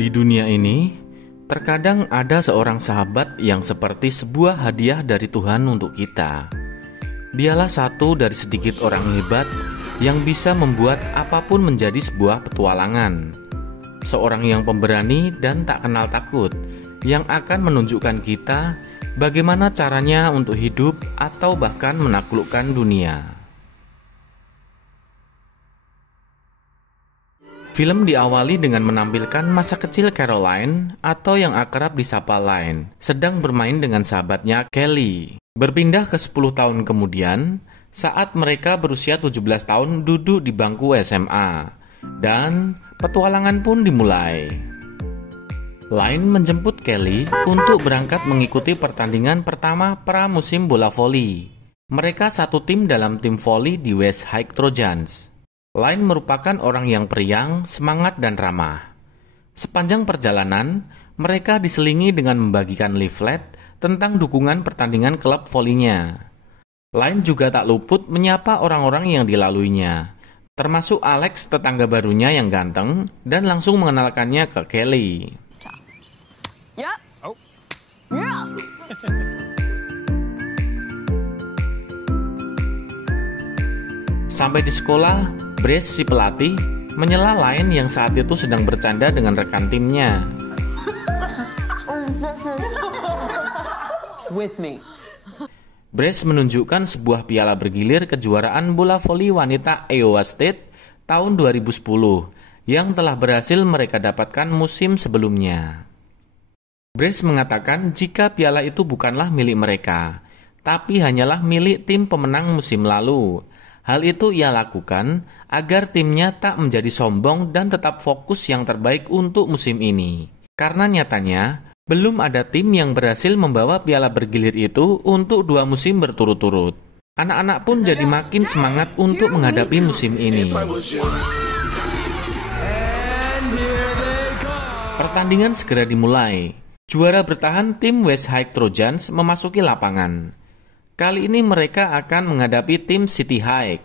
Di dunia ini, terkadang ada seorang sahabat yang seperti sebuah hadiah dari Tuhan untuk kita. Dialah satu dari sedikit orang hebat yang bisa membuat apapun menjadi sebuah petualangan. Seorang yang pemberani dan tak kenal takut, yang akan menunjukkan kita bagaimana caranya untuk hidup atau bahkan menaklukkan dunia. Film diawali dengan menampilkan masa kecil Caroline atau yang akrab disapa Line sedang bermain dengan sahabatnya Kelly. Berpindah ke 10 tahun kemudian, saat mereka berusia 17 tahun duduk di bangku SMA, dan petualangan pun dimulai. Line menjemput Kelly untuk berangkat mengikuti pertandingan pertama pramusim bola voli. Mereka satu tim dalam tim voli di West High Trojans. Line merupakan orang yang periang, semangat, dan ramah. Sepanjang perjalanan, mereka diselingi dengan membagikan leaflet tentang dukungan pertandingan klub volinya. Line juga tak luput menyapa orang-orang yang dilaluinya, termasuk Alex, tetangga barunya yang ganteng, dan langsung mengenalkannya ke Kelly. Yep. Oh. Yeah. Sampai di sekolah, Brace si pelatih menyela Line yang saat itu sedang bercanda dengan rekan timnya. With me. Brace menunjukkan sebuah piala bergilir kejuaraan bola voli wanita Iowa State tahun 2010 yang telah berhasil mereka dapatkan musim sebelumnya. Brace mengatakan jika piala itu bukanlah milik mereka, tapi hanyalah milik tim pemenang musim lalu. Hal itu ia lakukan agar timnya tak menjadi sombong dan tetap fokus yang terbaik untuk musim ini. Karena nyatanya, belum ada tim yang berhasil membawa piala bergilir itu untuk 2 musim berturut-turut. Anak-anak pun jadi makin semangat untuk menghadapi musim ini. Pertandingan segera dimulai. Juara bertahan tim West High Trojans memasuki lapangan. Kali ini mereka akan menghadapi tim City High.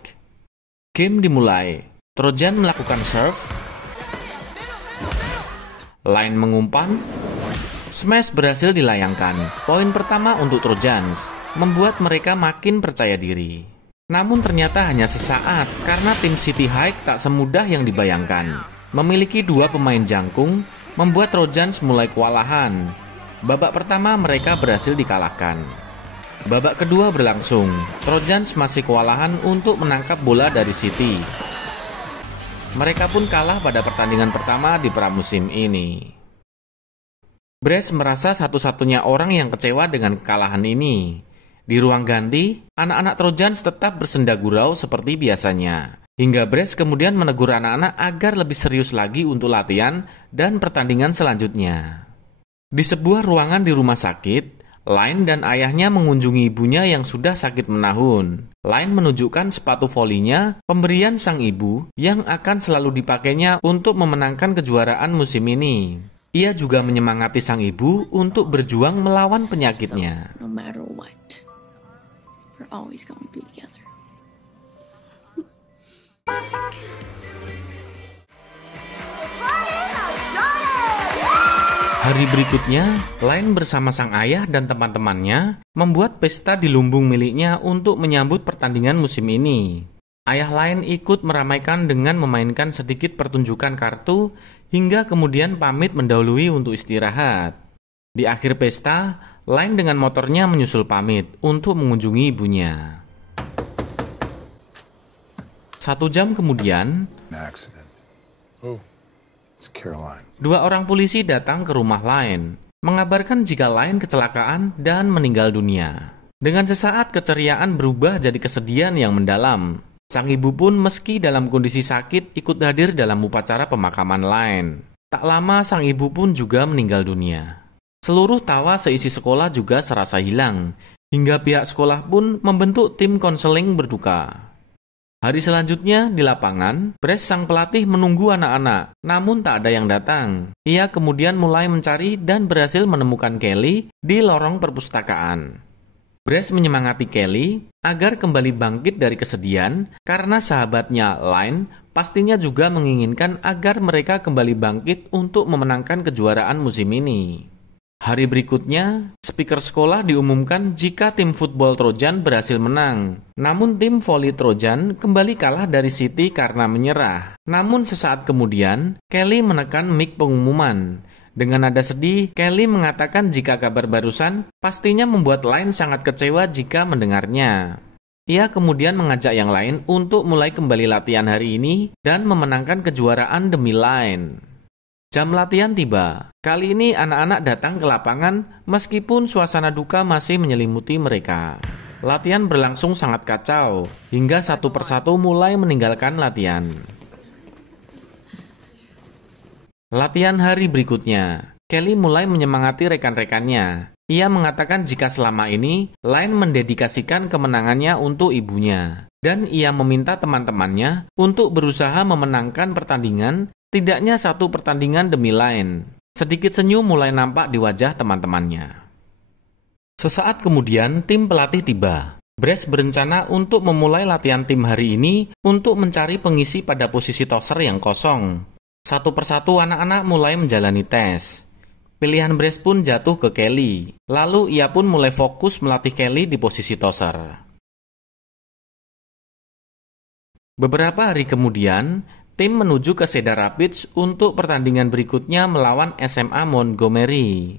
Game dimulai. Trojan melakukan serve. Line mengumpan. Smash berhasil dilayangkan. Poin pertama untuk Trojans, membuat mereka makin percaya diri. Namun ternyata hanya sesaat karena tim City High tak semudah yang dibayangkan. Memiliki 2 pemain jangkung, membuat Trojans mulai kewalahan. Babak pertama mereka berhasil dikalahkan. Babak kedua berlangsung, Trojans masih kewalahan untuk menangkap bola dari City. Mereka pun kalah pada pertandingan pertama di pramusim ini. Brace merasa satu-satunya orang yang kecewa dengan kekalahan ini. Di ruang ganti, anak-anak Trojans tetap bersenda gurau seperti biasanya. Hingga Brace kemudian menegur anak-anak agar lebih serius lagi untuk latihan dan pertandingan selanjutnya. Di sebuah ruangan di rumah sakit, Line dan ayahnya mengunjungi ibunya yang sudah sakit menahun. Line menunjukkan sepatu volinya, pemberian sang ibu, yang akan selalu dipakainya untuk memenangkan kejuaraan musim ini. Ia juga menyemangati sang ibu untuk berjuang melawan penyakitnya. So, no matter what, we're always gonna be together. Hari berikutnya, Line bersama sang ayah dan teman-temannya membuat pesta di lumbung miliknya untuk menyambut pertandingan musim ini. Ayah Line ikut meramaikan dengan memainkan sedikit pertunjukan kartu hingga kemudian pamit mendahului untuk istirahat. Di akhir pesta, Line dengan motornya menyusul pamit untuk mengunjungi ibunya. 1 jam kemudian, It's Caroline. 2 orang polisi datang ke rumah Line, mengabarkan jika Line kecelakaan dan meninggal dunia. Dengan sesaat keceriaan berubah jadi kesedihan yang mendalam. Sang ibu pun meski dalam kondisi sakit ikut hadir dalam upacara pemakaman Line. Tak lama sang ibu pun juga meninggal dunia. Seluruh tawa seisi sekolah juga serasa hilang, hingga pihak sekolah pun membentuk tim konseling berduka. Hari selanjutnya di lapangan, Brace sang pelatih menunggu anak-anak, namun tak ada yang datang. Ia kemudian mulai mencari dan berhasil menemukan Kelly di lorong perpustakaan. Brass menyemangati Kelly agar kembali bangkit dari kesedihan karena sahabatnya Line pastinya juga menginginkan agar mereka kembali bangkit untuk memenangkan kejuaraan musim ini. Hari berikutnya, speaker sekolah diumumkan jika tim football Trojan berhasil menang. Namun tim voli Trojan kembali kalah dari City karena menyerah. Namun sesaat kemudian, Kelly menekan mic pengumuman. Dengan nada sedih, Kelly mengatakan jika kabar barusan pastinya membuat Line sangat kecewa jika mendengarnya. Ia kemudian mengajak yang lain untuk mulai kembali latihan hari ini dan memenangkan kejuaraan demi Line. Jam latihan tiba. Kali ini anak-anak datang ke lapangan meskipun suasana duka masih menyelimuti mereka. Latihan berlangsung sangat kacau, hingga satu persatu mulai meninggalkan latihan. Latihan hari berikutnya, Kelly mulai menyemangati rekan-rekannya. Ia mengatakan jika selama ini, Line mendedikasikan kemenangannya untuk ibunya. Dan ia meminta teman-temannya untuk berusaha memenangkan pertandingan, tidaknya satu pertandingan demi Line. Sedikit senyum mulai nampak di wajah teman-temannya. Sesaat kemudian, tim pelatih tiba. Brass berencana untuk memulai latihan tim hari ini untuk mencari pengisi pada posisi tosser yang kosong. Satu persatu anak-anak mulai menjalani tes. Pilihan Brass pun jatuh ke Kelly. Lalu ia pun mulai fokus melatih Kelly di posisi tosser. Beberapa hari kemudian, tim menuju ke Cedar Rapids untuk pertandingan berikutnya melawan SMA Montgomery.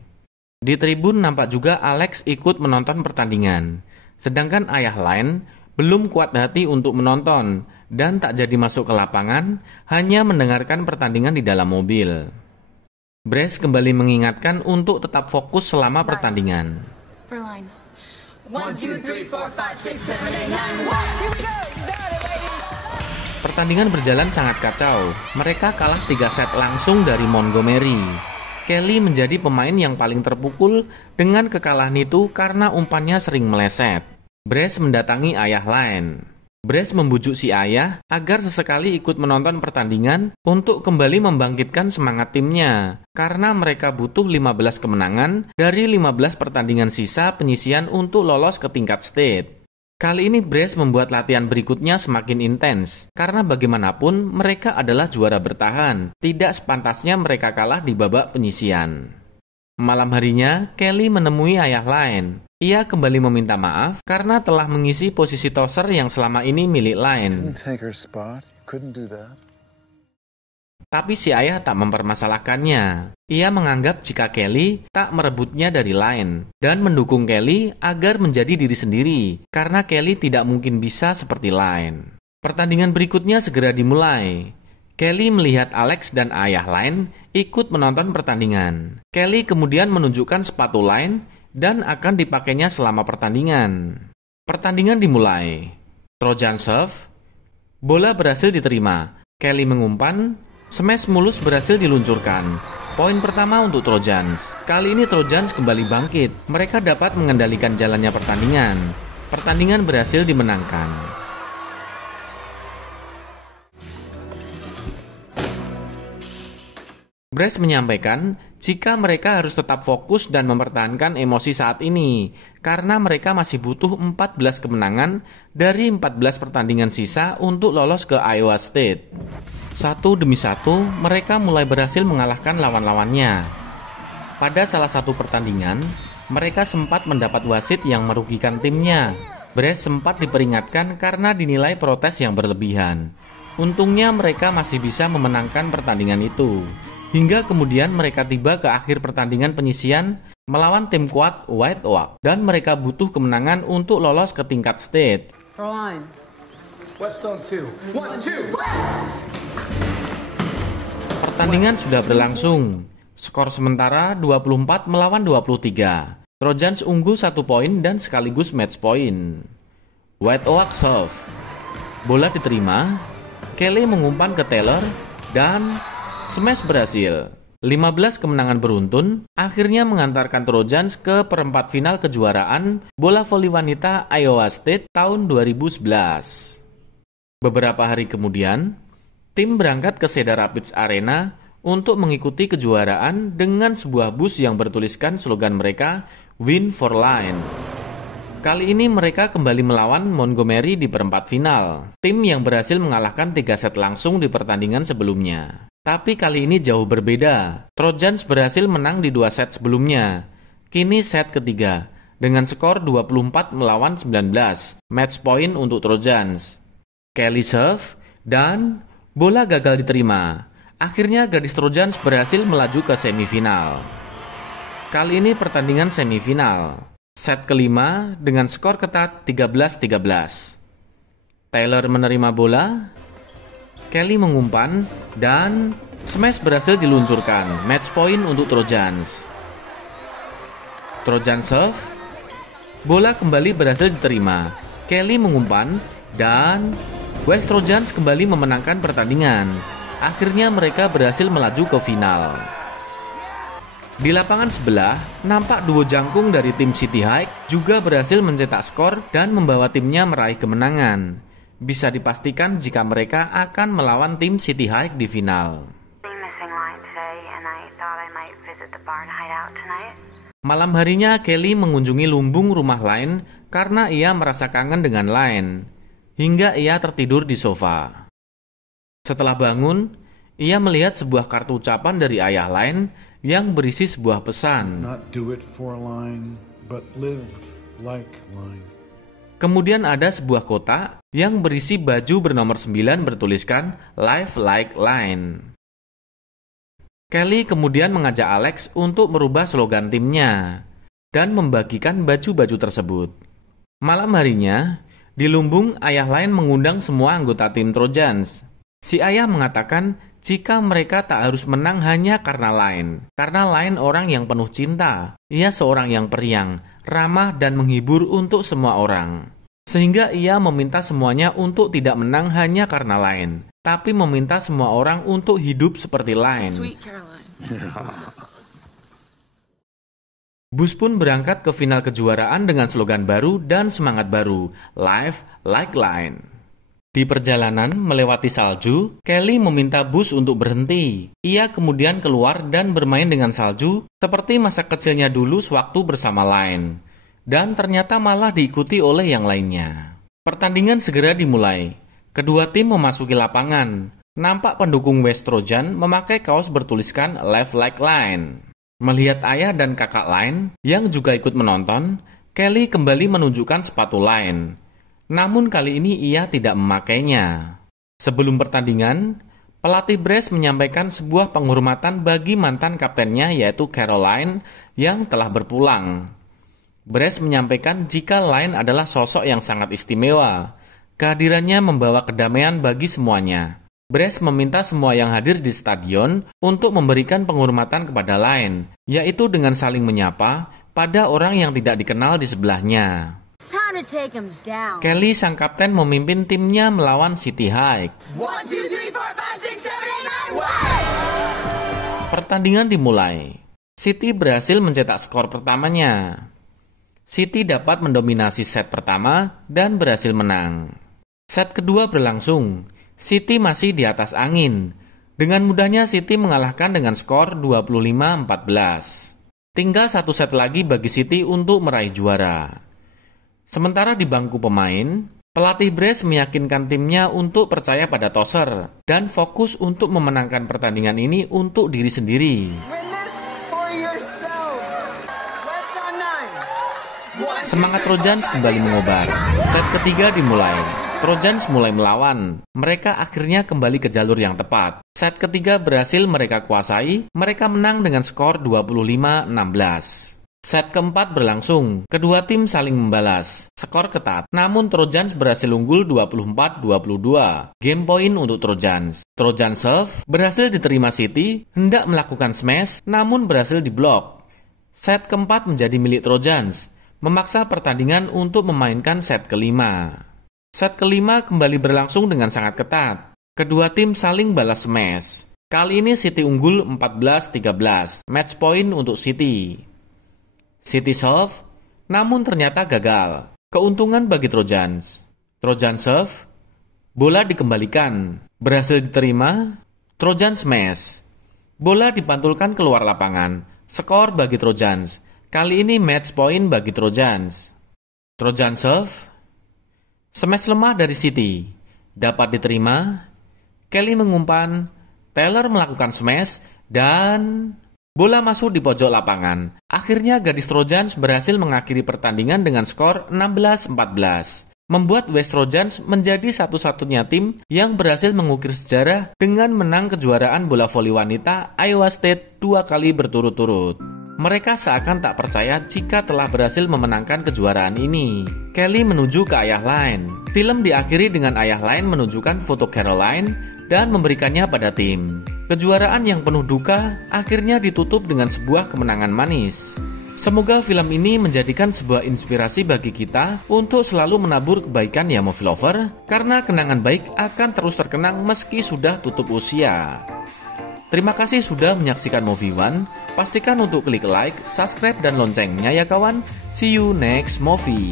Di tribun nampak juga Alex ikut menonton pertandingan. Sedangkan ayah Line belum kuat hati untuk menonton dan tak jadi masuk ke lapangan, hanya mendengarkan pertandingan di dalam mobil. Brass kembali mengingatkan untuk tetap fokus selama pertandingan. For Line. 1, 2, 3, 4, 5, 6, 7, 8. Pertandingan berjalan sangat kacau. Mereka kalah 3 set langsung dari Montgomery. Kelly menjadi pemain yang paling terpukul dengan kekalahan itu karena umpannya sering meleset. Brass mendatangi ayah Line. Brass membujuk si ayah agar sesekali ikut menonton pertandingan untuk kembali membangkitkan semangat timnya, karena mereka butuh 15 kemenangan dari 15 pertandingan sisa penyisian untuk lolos ke tingkat state. Kali ini Brass membuat latihan berikutnya semakin intens, karena bagaimanapun mereka adalah juara bertahan, tidak sepantasnya mereka kalah di babak penyisian. Malam harinya, Kelly menemui ayah Line. Ia kembali meminta maaf karena telah mengisi posisi tosser yang selama ini milik Line. Tapi si ayah tak mempermasalahkannya. Ia menganggap jika Kelly tak merebutnya dari Line dan mendukung Kelly agar menjadi diri sendiri karena Kelly tidak mungkin bisa seperti Line. Pertandingan berikutnya segera dimulai. Kelly melihat Alex dan ayah Line ikut menonton pertandingan. Kelly kemudian menunjukkan sepatu Line dan akan dipakainya selama pertandingan. Pertandingan dimulai. Trojan serve. Bola berhasil diterima. Kelly mengumpan. Smash mulus berhasil diluncurkan. Poin pertama untuk Trojans. Kali ini Trojans kembali bangkit. Mereka dapat mengendalikan jalannya pertandingan. Pertandingan berhasil dimenangkan. Brass menyampaikan jika mereka harus tetap fokus dan mempertahankan emosi saat ini karena mereka masih butuh 14 kemenangan dari 14 pertandingan sisa untuk lolos ke Iowa State. Satu demi satu, mereka mulai berhasil mengalahkan lawan-lawannya. Pada salah satu pertandingan, mereka sempat mendapat wasit yang merugikan timnya. Brass sempat diperingatkan karena dinilai protes yang berlebihan. Untungnya mereka masih bisa memenangkan pertandingan itu. Hingga kemudian mereka tiba ke akhir pertandingan penyisian melawan tim kuat White Oak dan mereka butuh kemenangan untuk lolos ke tingkat state. Pertandingan sudah berlangsung. Skor sementara 24 melawan 23. Trojans unggul 1 poin dan sekaligus match point. White Oak serve. Bola diterima. Kelly mengumpan ke Taylor dan smash berhasil. 15 kemenangan beruntun akhirnya mengantarkan Trojans ke perempat final kejuaraan bola voli wanita Iowa State tahun 2011. Beberapa hari kemudian, tim berangkat ke Cedar Rapids Arena untuk mengikuti kejuaraan dengan sebuah bus yang bertuliskan slogan mereka, Win for Line. Kali ini mereka kembali melawan Montgomery di perempat final, tim yang berhasil mengalahkan 3 set langsung di pertandingan sebelumnya. Tapi kali ini jauh berbeda. Trojans berhasil menang di 2 set sebelumnya. Kini set ketiga, dengan skor 24 melawan 19, match point untuk Trojans. Kelly serve, dan bola gagal diterima. Akhirnya gadis Trojans berhasil melaju ke semifinal. Kali ini pertandingan semifinal. Set kelima dengan skor ketat 13-13. Taylor menerima bola, Kelly mengumpan, dan smash berhasil diluncurkan. Match point untuk Trojans. Trojan serve, bola kembali berhasil diterima. Kelly mengumpan, dan West Trojans kembali memenangkan pertandingan. Akhirnya mereka berhasil melaju ke final. Di lapangan sebelah, nampak duo jangkung dari tim City High juga berhasil mencetak skor dan membawa timnya meraih kemenangan. Bisa dipastikan jika mereka akan melawan tim City High di final. Malam harinya, Kelly mengunjungi lumbung rumah Line karena ia merasa kangen dengan Line, hingga ia tertidur di sofa. Setelah bangun, ia melihat sebuah kartu ucapan dari ayah Line yang berisi sebuah pesan. Kemudian ada sebuah kotak yang berisi baju bernomor 9 bertuliskan Live Like Line. Kelly kemudian mengajak Alex untuk merubah slogan timnya dan membagikan baju-baju tersebut. Malam harinya, di lumbung ayah Line mengundang semua anggota tim Trojans. Si ayah mengatakan jika mereka tak harus menang hanya karena Line. Karena Line orang yang penuh cinta. Ia seorang yang periang, ramah dan menghibur untuk semua orang. Sehingga ia meminta semuanya untuk tidak menang hanya karena Line, tapi meminta semua orang untuk hidup seperti Line. Sweet Caroline. Bus pun berangkat ke final kejuaraan dengan slogan baru dan semangat baru, Live Like Line. Di perjalanan melewati salju, Kelly meminta bus untuk berhenti. Ia kemudian keluar dan bermain dengan salju seperti masa kecilnya dulu sewaktu bersama Line. Dan ternyata malah diikuti oleh yang lainnya. Pertandingan segera dimulai. Kedua tim memasuki lapangan. Nampak pendukung West Trojan memakai kaos bertuliskan Live Like Line. Melihat ayah dan kakak Line yang juga ikut menonton, Kelly kembali menunjukkan sepatu Line. Namun kali ini ia tidak memakainya. Sebelum pertandingan, pelatih Brace menyampaikan sebuah penghormatan bagi mantan kaptennya yaitu Caroline yang telah berpulang. Brace menyampaikan jika Line adalah sosok yang sangat istimewa. Kehadirannya membawa kedamaian bagi semuanya. Brace meminta semua yang hadir di stadion untuk memberikan penghormatan kepada Line, yaitu dengan saling menyapa pada orang yang tidak dikenal di sebelahnya. Kelly sang kapten memimpin timnya melawan City High. 1, 2, 3, 4, 5, 6, 7, 8, 9. Pertandingan dimulai. City berhasil mencetak skor pertamanya. City dapat mendominasi set pertama dan berhasil menang. Set kedua berlangsung. City masih di atas angin. Dengan mudahnya City mengalahkan dengan skor 25-14. Tinggal satu set lagi bagi City untuk meraih juara. Sementara di bangku pemain, pelatih Brace meyakinkan timnya untuk percaya pada tosser dan fokus untuk memenangkan pertandingan ini untuk diri sendiri. Semangat Trojans kembali mengobar. Set ketiga dimulai. Trojans mulai melawan. Mereka akhirnya kembali ke jalur yang tepat. Set ketiga berhasil mereka kuasai. Mereka menang dengan skor 25-16. Set keempat berlangsung, kedua tim saling membalas. Skor ketat, namun Trojans berhasil unggul 24-22. Game point untuk Trojans. Trojan serve, berhasil diterima City, hendak melakukan smash, namun berhasil diblok. Set keempat menjadi milik Trojans, memaksa pertandingan untuk memainkan set kelima. Set kelima kembali berlangsung dengan sangat ketat. Kedua tim saling balas smash. Kali ini City unggul 14-13. Match point untuk City. City serve, namun ternyata gagal. Keuntungan bagi Trojans. Trojan serve, bola dikembalikan. Berhasil diterima, Trojan smash. Bola dipantulkan keluar lapangan. Skor bagi Trojans. Kali ini match point bagi Trojans. Trojan serve. Smash lemah dari Siti. Dapat diterima. Kelly mengumpan. Taylor melakukan smash. Dan bola masuk di pojok lapangan. Akhirnya gadis Trojans berhasil mengakhiri pertandingan dengan skor 16-14. Membuat West Trojans menjadi satu-satunya tim yang berhasil mengukir sejarah dengan menang kejuaraan bola voli wanita Iowa State 2 kali berturut-turut. Mereka seakan tak percaya jika telah berhasil memenangkan kejuaraan ini. Kelly menuju ke ayah lain. Film diakhiri dengan ayah lain menunjukkan foto Caroline dan memberikannya pada tim. Kejuaraan yang penuh duka akhirnya ditutup dengan sebuah kemenangan manis. Semoga film ini menjadikan sebuah inspirasi bagi kita untuk selalu menabur kebaikan ya movie lover, karena kenangan baik akan terus terkenang meski sudah tutup usia. Terima kasih sudah menyaksikan Movie One. Pastikan untuk klik like, subscribe, dan loncengnya ya kawan. See you next movie.